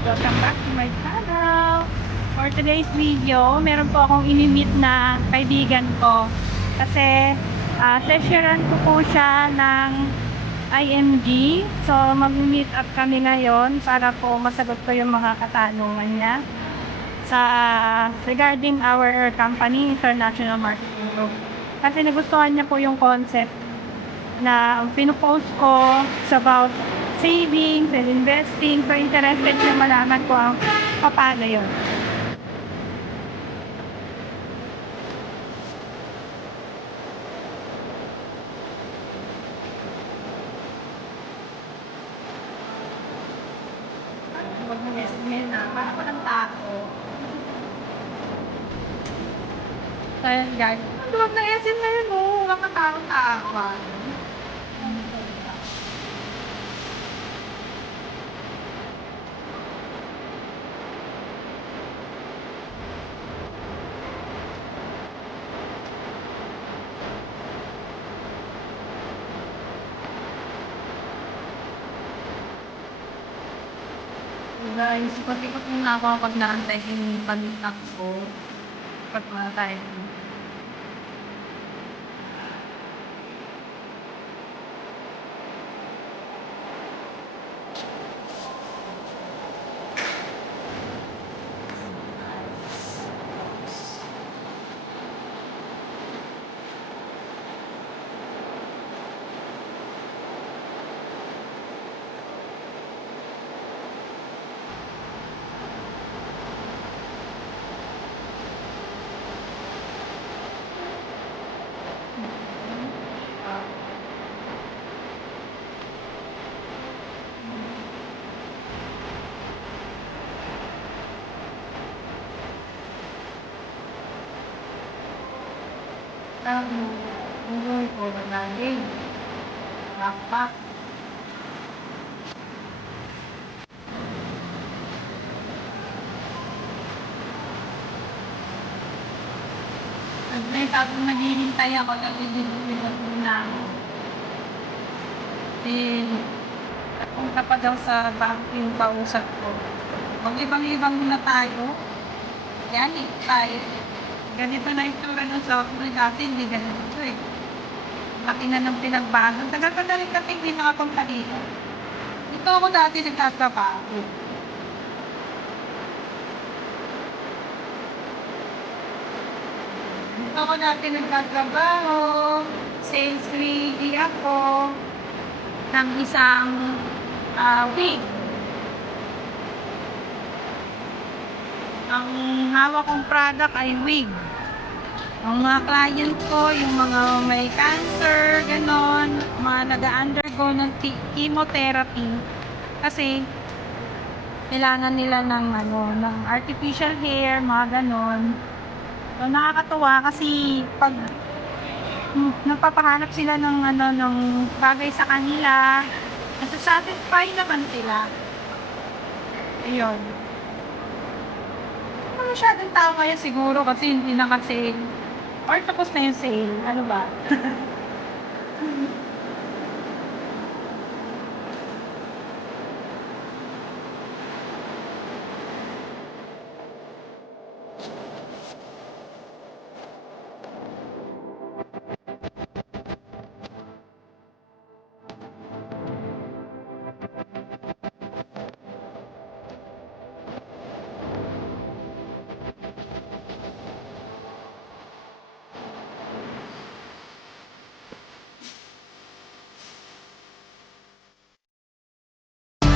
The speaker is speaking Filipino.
Welcome back to my channel. For today's video, meron po akong inimit na kaibigan ko. Kasi, sessionan ko po siya ng IMG. So, mag-meet up kami ngayon para po masagot ko yung mga katanungan niya sa regarding our company, International Marketing Group. Kasi nagustuhan niya po yung concept na pinupost ko about savings and investing. So, interested siya malaman ko ang paano yun. Huwag mo yan na. Para ko ng tao. Kaya guys, huwag na yasin na yun mo. Huwag ka tao-tao. Guys, ikot-ikot muna ako pag naantay yung pag-meet ko. Pag mga tayo. Buhay ko lagi. Rapak. May tapos naghihintay ako kasi dito muna ako. Napunta pa daw sa bank yung kausap ko. Mag-ibang-ibang muna tayo. Yan tayo. Ganito na yung tura ng software dati, hindi ganito eh. Laki na ng pinagbago. Tagal pa na rin kasi hindi nakapunta dito. Dito ako dati nagtatrabaho. Dito ako dati nagtatrabaho. Sales lady ako. Ng isang week. Ang hawak kong product ay wig. Ang mga client ko, yung mga may cancer, ganon, mga nag-undergo ng chemotherapy. Kasi, kailangan nila ng artificial hair, mga ganon. So, nakakatuwa kasi pag nagpapahanap sila ng bagay sa kanila, nasa-satisfy naman sila. Ayun. Masyadong tao kaya siguro kasi hindi na kasi or tapos na yung sale. Ano ba?